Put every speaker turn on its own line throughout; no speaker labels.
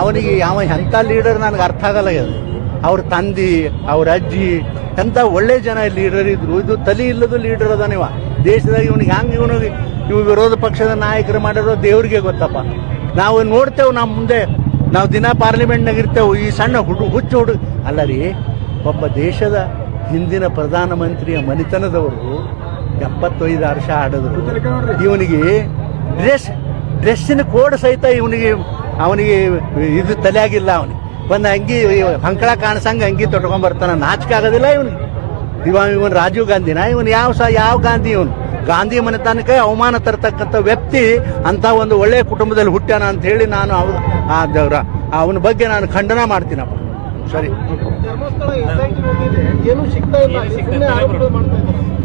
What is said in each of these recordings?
ಅವನಿಗೆ ಯಾವ ಎಂಥ ಲೀಡರ್ ನನಗೆ ಅರ್ಥ ಆಗಲ್ಲ ಅದು ಅವ್ರ ತಂದಿ ಅವ್ರ ಅಜ್ಜಿ ಎಂಥ ಒಳ್ಳೆ ಜನ ಲೀಡರ್ ಇದ್ರು. ಇದು ತಲೆ ಇಲ್ಲದ ಲೀಡರ್ ಅದ ನೀವು ದೇಶದಾಗ ಇವನಿಗೆ ಹ್ಯಾಂಗ ಇವನು ಇವು ವಿರೋಧ ಪಕ್ಷದ ನಾಯಕರು ಮಾಡಿರೋ ದೇವ್ರಿಗೆ ಗೊತ್ತಪ್ಪ. ನಾವು ನೋಡ್ತೇವೆ ನಮ್ಮ ಮುಂದೆ. ನಾವು ದಿನ ಪಾರ್ಲಿಮೆಂಟ್ನಾಗ ಇರ್ತೇವೆ. ಈ ಸಣ್ಣ ಹುಡು ಹುಚ್ಚು ಹುಡು ಅಲ್ಲ ರೀ ಒಬ್ಬ ದೇಶದ ಹಿಂದಿನ ಪ್ರಧಾನಮಂತ್ರಿಯ ಮನೆತನದವರು ಎಪ್ಪತ್ತೈದು ವರ್ಷ ಆಡಿದ್ರು. ಇವನಿಗೆ ಡ್ರೆಸ್ ಡ್ರೆಸ್ಸಿನ ಕೋಡ್ ಸಹಿತ ಇವನಿಗೆ, ಅವನಿಗೆ ಇದು ತಲೆಯಾಗಿಲ್ಲ ಅವನಿಗೆ. ಒಂದು ಅಂಗಿ ಹಂಕಳ ಕಾಣಿಸಂಗೆ ಅಂಗಿ ತೊಟ್ಕೊಂಡ್ ಬರ್ತಾನ. ನಾಚಿಕೆ ಆಗೋದಿಲ್ಲ ಇವನು ಇವ ಇವನು ರಾಜೀವ್ ಗಾಂಧಿನ? ಇವನ್ ಯಾವ ಸಹ ಯಾವ ಗಾಂಧಿ ಇವನು? ಗಾಂಧಿ ಮನೆತನಕ್ಕೆ ಅವಮಾನ ತರ್ತಕ್ಕಂಥ ವ್ಯಕ್ತಿ ಅಂತ ಒಂದು ಒಳ್ಳೆಯ ಕುಟುಂಬದಲ್ಲಿ ಹುಟ್ಟಾನ ಅಂತ ಹೇಳಿ ನಾನು ಅವನ ಬಗ್ಗೆ ನಾನು ಖಂಡನ ಮಾಡ್ತೀನಪ್ಪ. ಸರಿ.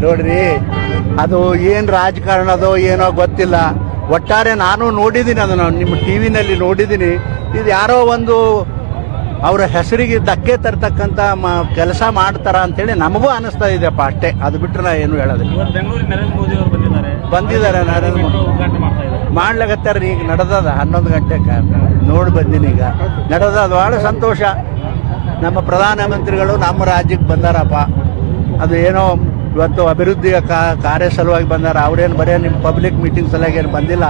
ನೋಡ್ರಿ, ಅದು ಏನು ರಾಜಕಾರಣ ಅದೋ ಏನೋ ಗೊತ್ತಿಲ್ಲ. ಒಟ್ಟಾರೆ ನಾನು ನೋಡಿದ್ದೀನಿ ಅದನ್ನು ನಿಮ್ಮ ಟಿ ವಿನಲ್ಲಿ ನೋಡಿದ್ದೀನಿ. ಇದು ಯಾರೋ ಒಂದು ಅವರ ಹೆಸರಿಗೆ ಧಕ್ಕೆ ತರ್ತಕ್ಕಂಥ ಮ ಕೆಲಸ ಮಾಡ್ತಾರ ಅಂತೇಳಿ ನಮಗೂ ಅನಿಸ್ತಾ ಇದೆಯಪ್ಪ ಅಷ್ಟೇ. ಅದು ಬಿಟ್ಟರೆ ನಾ ಏನು ಹೇಳೋದಿಲ್ಲ.
ಇವತ್ತು ಬೆಂಗಳೂರಿಗೆ ನರೇಂದ್ರ ಮೋದಿ ಅವರು ಬಂದಿದ್ದಾರೆ.
ಬಂದಿದ್ದಾರೆ ನರೇಂದ್ರ ಮೋದಿ. ಮಾಡ್ಲಾಗತ್ತಾರ ಈಗ ನಡೆದದ ಹನ್ನೊಂದು ಗಂಟೆಗೆ ನೋಡಿ ಬಂದೀನಿ ಈಗ. ನಡೆದ ಭಾಳ ಸಂತೋಷ. ನಮ್ಮ ಪ್ರಧಾನಮಂತ್ರಿಗಳು ನಮ್ಮ ರಾಜ್ಯಕ್ಕೆ ಬಂದಾರಪ್ಪ. ಅದು ಏನೋ ಇವತ್ತು ಅಭಿವೃದ್ಧಿಯ ಕಾ- ಕಾರ್ಯ ಸಲುವಾಗಿ ಬಂದಾರ. ಅವ್ರೇನು ಬರೀ ನಿಮ್ಮ ಪಬ್ಲಿಕ್ ಮೀಟಿಂಗ್ ಸಲುವಾಗಿ ಏನು ಬಂದಿಲ್ಲ.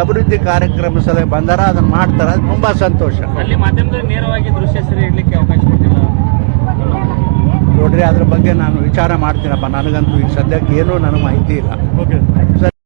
ಅಭಿವೃದ್ಧಿ ಕಾರ್ಯಕ್ರಮ ಸಲುವಾಗಿ ಬಂದಾರ ಅದನ್ನು ಮಾಡ್ತಾರೆ. ಅದು ತುಂಬ ಸಂತೋಷ.
ಅಲ್ಲಿ ಮಾಧ್ಯಮದಲ್ಲಿ ನೇರವಾಗಿ ದೃಶ್ಯ ಸೆರೆ ಇಡ್ಲಿಕ್ಕೆ ಅವಕಾಶ ಕೊಟ್ಟಿಲ್ಲ.
ನೋಡ್ರಿ ಅದ್ರ ಬಗ್ಗೆ ನಾನು ವಿಚಾರ ಮಾಡ್ತೀನಪ್ಪ. ನನಗಂತೂ ಈಗ ಸದ್ಯಕ್ಕೆ ಏನೂ ನನಗೆ ಮಾಹಿತಿ ಇಲ್ಲ.
ಓಕೆ